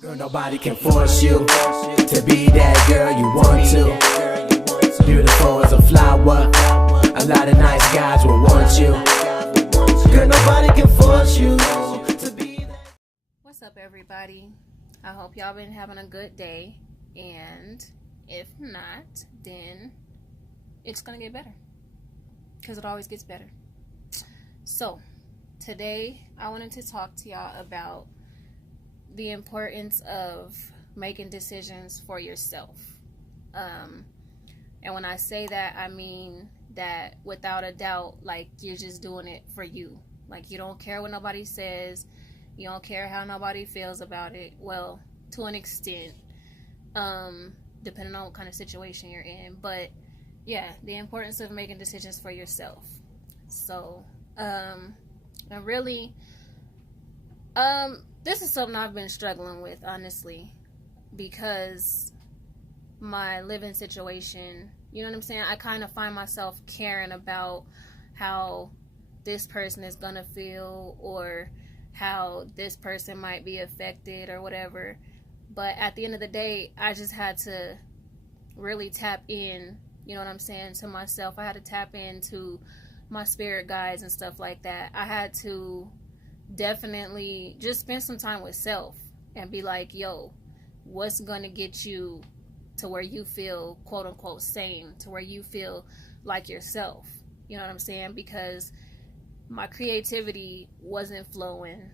Girl, nobody can force you to be that girl you want to. Beautiful as a flower, a lot of nice guys will want you. Girl, nobody can force you to be that. What's up, everybody? I hope y'all been having a good day, and if not, then it's gonna get better, because it always gets better. So today I wanted to talk to y'all about the importance of making decisions for yourself. And when I say that, I mean that without a doubt, like, you're just doing it for you. Like, you don't care what nobody says. You don't care how nobody feels about it. Well, to an extent, depending on what kind of situation you're in. But yeah, the importance of making decisions for yourself. So, and really, this is something I've been struggling with, honestly, because my living situation, you know what I'm saying? I kind of find myself caring about how this person is gonna feel, or how this person might be affected, or whatever. But at the end of the day, I just had to really tap in, you know what I'm saying, to myself. I had to tap into my spirit guides and stuff like that. I had to definitely just spend some time with self and be like, yo, what's gonna get you to where you feel quote unquote sane, to where you feel like yourself? You know what I'm saying? Because my creativity wasn't flowing,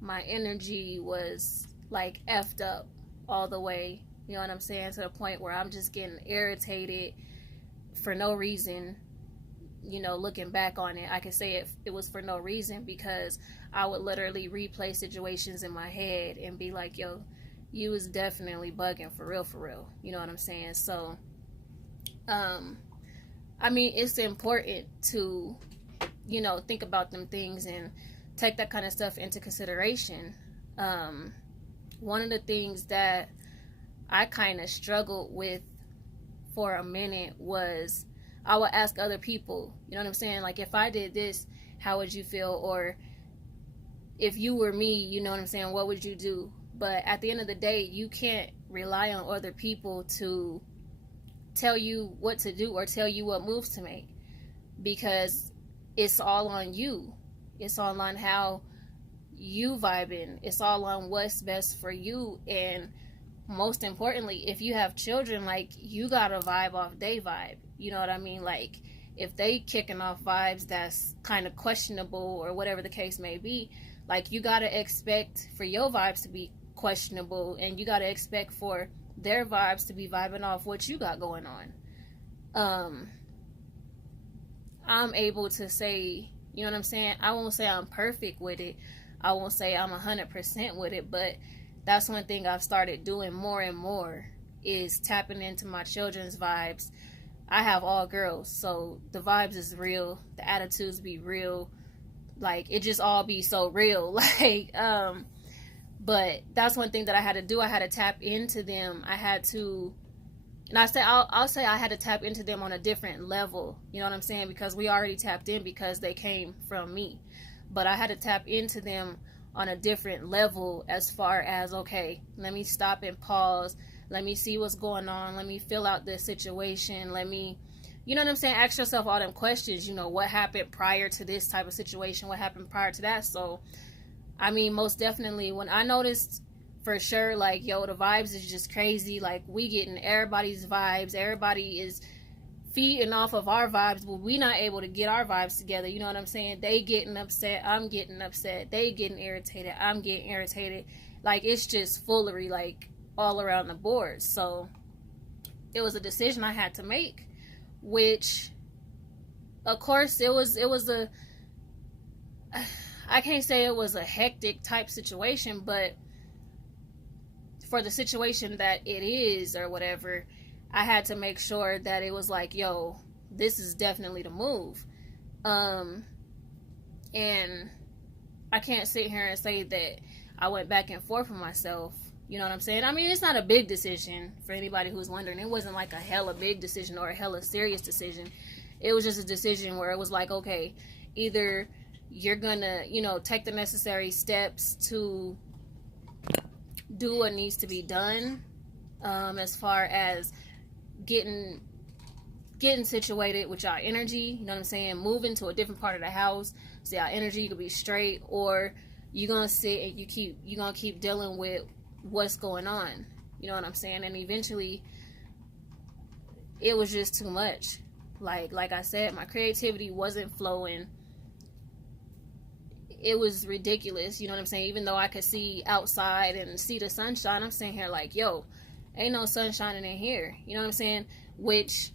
my energy was like effed up all the way, you know what I'm saying, to the point where I'm just getting irritated for no reason. You know, looking back on it, I can say it was for no reason, because I would literally replay situations in my head and be like, yo, you was definitely bugging for real, you know what I'm saying? So I mean, it's important to, you know, think about them things and take that kind of stuff into consideration. One of the things that I kind of struggled with for a minute was, I would ask other people, you know what I'm saying? Like, if I did this, how would you feel? Or if you were me, you know what I'm saying, what would you do? But at the end of the day, you can't rely on other people to tell you what to do or tell you what moves to make, because it's all on you. It's all on how you vibing. It's all on what's best for you. And most importantly, if you have children, like, you gotta vibe off they vibe. You know what I mean? Like, if they kicking off vibes that's kind of questionable, or whatever the case may be, like, you gotta expect for your vibes to be questionable, and you gotta expect for their vibes to be vibing off what you got going on. I'm able to say, you know what I'm saying, I won't say I'm perfect with it, I won't say I'm 100% with it, but that's one thing I've started doing more and more, is tapping into my children's vibes. I have all girls, so the vibes is real, the attitudes be real, like, it just all be so real. Like, but that's one thing that I had to do. I had to tap into them. I had to, and I'll say I had to tap into them on a different level, you know what I'm saying, because we already tapped in because they came from me, but I had to tap into them on a different level, as far as, okay, let me stop and pause, let me see what's going on, let me fill out this situation, let me, you know what I'm saying, ask yourself all them questions, you know, what happened prior to this type of situation, what happened prior to that. So, I mean, most definitely, when I noticed for sure, like, yo, the vibes is just crazy, like, we getting everybody's vibes, everybody is feeding off of our vibes, but we not able to get our vibes together, you know what I'm saying? They getting upset, I'm getting upset, they getting irritated, I'm getting irritated, like, it's just foolery, like, all around the board. So it was a decision I had to make, which, of course, it was a, I can't say it was a hectic type situation, but for the situation that it is, or whatever, I had to make sure that it was like, yo, this is definitely the move. And I can't sit here and say that I went back and forth with myself, you know what I'm saying? I mean, it's not a big decision, for anybody who's wondering. It wasn't like a hella big decision or a hella serious decision. It was just a decision where it was like, okay, either you're gonna, you know, take the necessary steps to do what needs to be done, as far as getting situated with y'all energy, you know what I'm saying, moving to a different part of the house so y'all energy could be straight, or you're gonna sit and you're gonna keep dealing with what's going on, you know what I'm saying. And eventually it was just too much. Like I said, my creativity wasn't flowing. It was ridiculous, you know what I'm saying. Even though I could see outside and see the sunshine, I'm sitting here like, yo, ain't no sun shining in here, you know what I'm saying. Which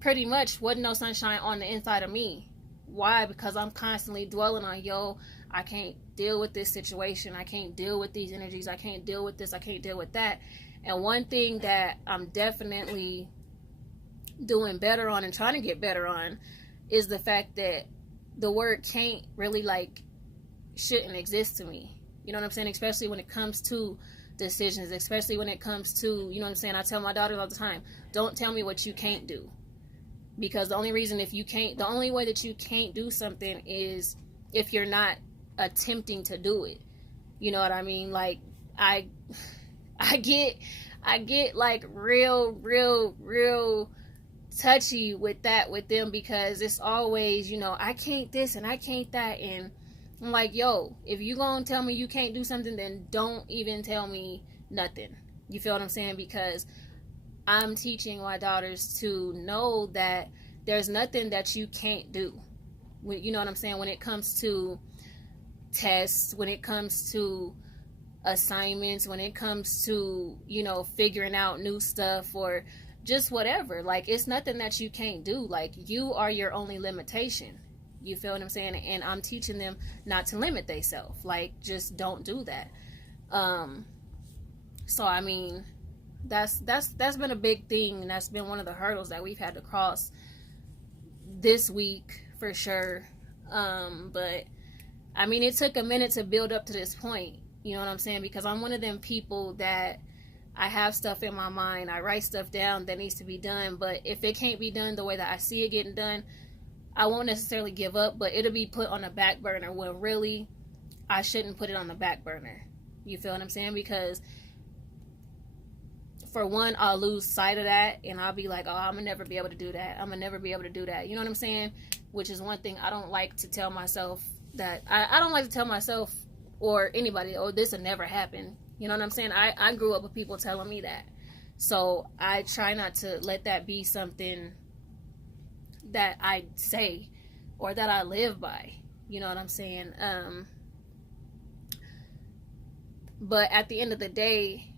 pretty much wasn't no sunshine on the inside of me. Why? Because I'm constantly dwelling on, yo, I can't deal with this situation, I can't deal with these energies, I can't deal with this, I can't deal with that. And one thing that I'm definitely doing better on and trying to get better on is the fact that the word can't really, like, shouldn't exist to me, you know what I'm saying. Especially when it comes to decisions, especially when it comes to, you know what I'm saying. I tell my daughters all the time, don't tell me what you can't do. Because the only way that you can't do something is if you're not attempting to do it. You know what I mean? Like, I get like real touchy with them, because it's always, you know, I can't this and I can't that. And I'm like, yo, if you gonna tell me you can't do something, then don't even tell me nothing. You feel what I'm saying? Because I'm teaching my daughters to know that there's nothing that you can't do. You know what I'm saying? When it comes to tests, when it comes to assignments, when it comes to, you know, figuring out new stuff or just whatever. Like, it's nothing that you can't do. Like, you are your only limitation. You feel what I'm saying? And I'm teaching them not to limit themselves. Like, just don't do that. So, I mean, that's been a big thing, and that's been one of the hurdles that we've had to cross this week for sure. But I mean, it took a minute to build up to this point, you know what I'm saying, because I'm one of them people that I have stuff in my mind, I write stuff down that needs to be done, but if it can't be done the way that I see it getting done, I won't necessarily give up, but it'll be put on the back burner when really I shouldn't put it on the back burner. You feel what I'm saying? Because for one, I'll lose sight of that, and I'll be like, oh, I'm gonna never be able to do that. I'm gonna never be able to do that. You know what I'm saying? Which is one thing I don't like to tell myself, that I don't like to tell myself or anybody, oh, this will never happen. You know what I'm saying? I grew up with people telling me that. So I try not to let that be something that I say or that I live by. You know what I'm saying? But at the end of the day,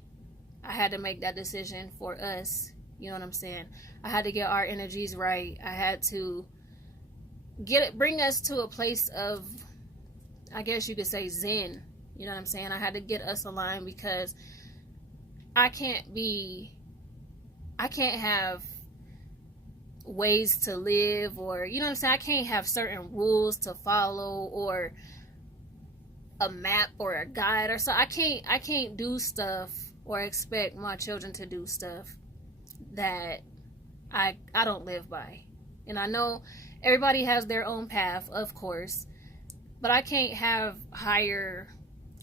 I had to make that decision for us. You know what I'm saying? I had to get our energies right. I had to bring us to a place of, I guess you could say, zen. You know what I'm saying? I had to get us aligned, because I can't have ways to live, or, you know what I'm saying? I can't have certain rules to follow, or a map or a guide, or so. I can't do stuff or expect my children to do stuff that I don't live by. And I know everybody has their own path, of course, but I can't have higher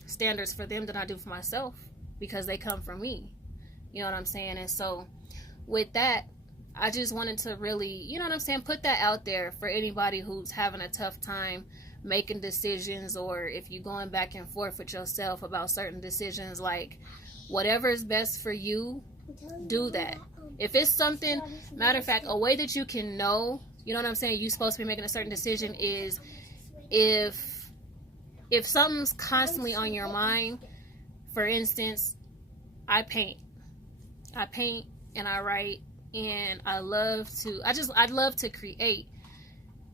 standards for them than I do for myself, because they come from me. You know what I'm saying? And so with that, I just wanted to really, you know what I'm saying, put that out there for anybody who's having a tough time making decisions, or if you're going back and forth with yourself about certain decisions. Like, whatever is best for you, do that. If it's something, matter of fact, a way that you can know, you know what I'm saying, you're supposed to be making a certain decision is if something's constantly on your mind. For instance, I paint and I write, and I love to create,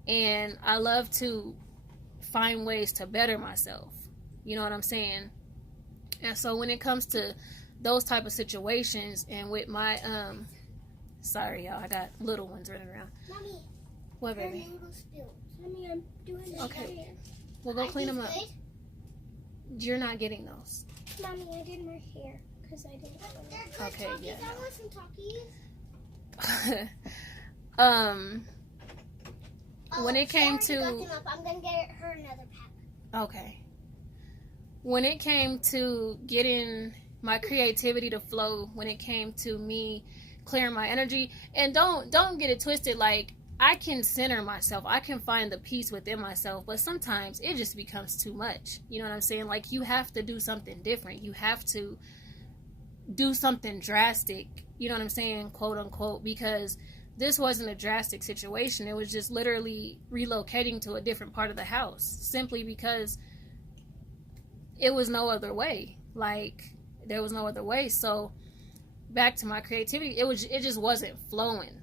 and I love to find ways to better myself. You know what I'm saying? And so when it comes to those type of situations, and with my sorry y'all, I got little ones running around. Mommy, what, baby? Mommy, I'm doing this. Okay, we'll go clean them up. You're not getting those. Mommy, I did my hair because I didn't. Okay, yeah. I want some Takis. When it came She already to, got them up. I'm gonna get her another pack. okay, when it came to getting my creativity to flow, when it came to me clearing my energy, and don't get it twisted, like, I can center myself, I can find the peace within myself, but sometimes it just becomes too much. You know what I'm saying? Like, you have to do something different. You have to do something drastic, you know what I'm saying, quote unquote, because this wasn't a drastic situation. It was just literally relocating to a different part of the house, simply because it was no other way. Like, there was no other way. So back to my creativity, it just wasn't flowing.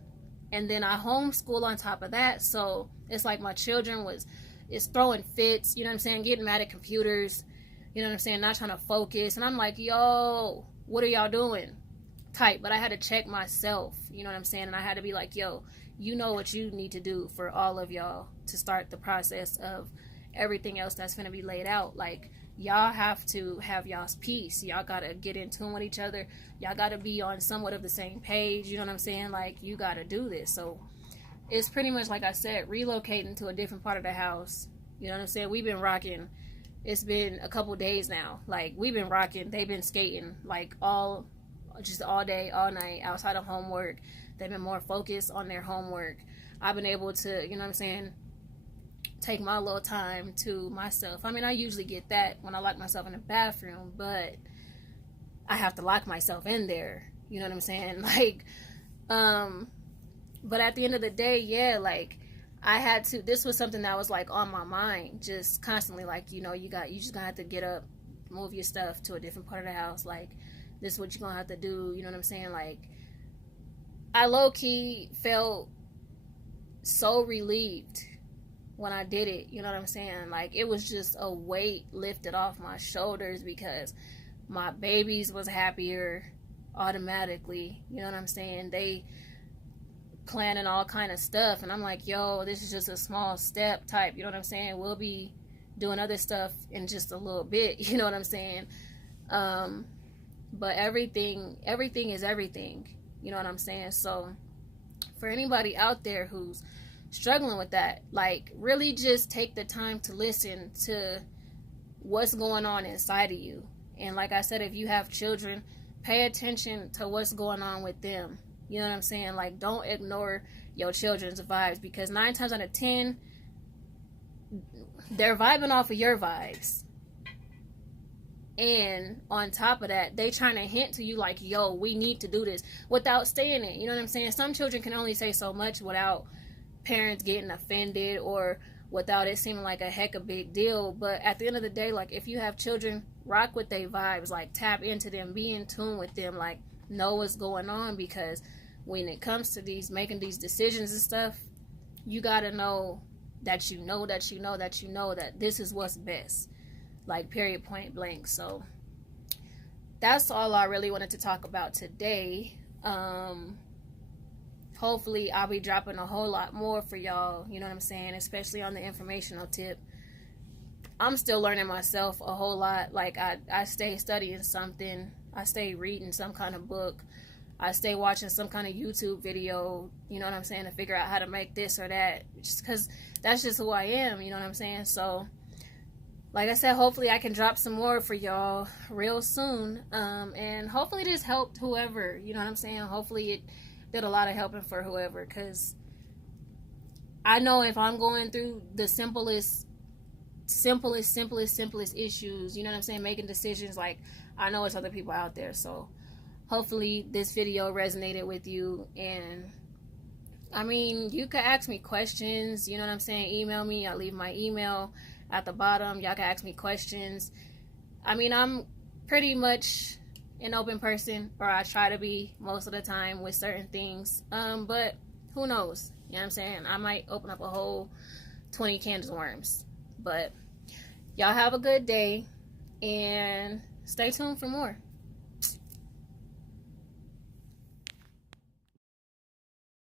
And then I homeschool on top of that, so it's like my children is throwing fits, you know what I'm saying, getting mad at computers, you know what I'm saying, not trying to focus. And I'm like, yo, what are y'all doing? Type. But I had to check myself, you know what I'm saying, and I had to be like, yo, you know what you need to do for all of y'all to start the process of everything else that's going to be laid out. Like, y'all have to have y'all's peace. Y'all gotta get in tune with each other. Y'all gotta be on somewhat of the same page. You know what I'm saying? Like, you gotta do this. So it's pretty much, like I said, relocating to a different part of the house. You know what I'm saying? We've been rocking. It's been a couple days now. Like, we've been rocking. They've been skating, like, all day, all night, outside of homework. They've been more focused on their homework. I've been able to, you know what I'm saying, take my little time to myself. I mean, I usually get that when I lock myself in the bathroom, but I have to lock myself in there. You know what I'm saying? Like, but at the end of the day, yeah, like, I had to, this was something that was, like, on my mind, just constantly, like, you know, you just gonna have to get up, move your stuff to a different part of the house. Like, this is what you're gonna have to do. You know what I'm saying? Like, I low-key felt so relieved when I did it. You know what I'm saying? Like, it was just a weight lifted off my shoulders, because my babies was happier automatically. You know what I'm saying? They planning all kind of stuff, and I'm like, yo, this is just a small step type. You know what I'm saying? We'll be doing other stuff in just a little bit. You know what I'm saying? But everything is everything. You know what I'm saying? So for anybody out there who's struggling with that, like, really just take the time to listen to what's going on inside of you. And like I said, if you have children, pay attention to what's going on with them. You know what I'm saying? Like, don't ignore your children's vibes, because 9 times out of 10, they're vibing off of your vibes. And on top of that, they trying to hint to you, like, yo, we need to do this, without saying it. You know what I'm saying? Some children can only say so much without parents getting offended, or without it seeming like a heck of a big deal. But at the end of the day, like, if you have children, rock with their vibes. Like, tap into them, be in tune with them, like, know what's going on. Because when it comes to making these decisions and stuff, you gotta know that that this is what's best. Like, period, point blank. So that's all I really wanted to talk about today. Hopefully I'll be dropping a whole lot more for y'all, you know what I'm saying, especially on the informational tip. I'm still learning myself a whole lot. Like, I stay studying something, I stay reading some kind of book, I stay watching some kind of YouTube video, you know what I'm saying, to figure out how to make this or that, just because that's just who I am, you know what I'm saying. So like I said, hopefully I can drop some more for y'all real soon, and hopefully this helped whoever, you know what I'm saying. Hopefully it did a lot of helping for whoever, because I know if I'm going through the simplest issues, you know what I'm saying, making decisions, like, I know it's other people out there. So hopefully this video resonated with you. And I mean, you can ask me questions, you know what I'm saying, email me. I'll leave my email at the bottom. Y'all can ask me questions. I mean, I'm pretty much an open person, or I try to be most of the time with certain things, but who knows, you know what I'm saying, I might open up a whole 20 cans of worms. But y'all have a good day, and stay tuned for more.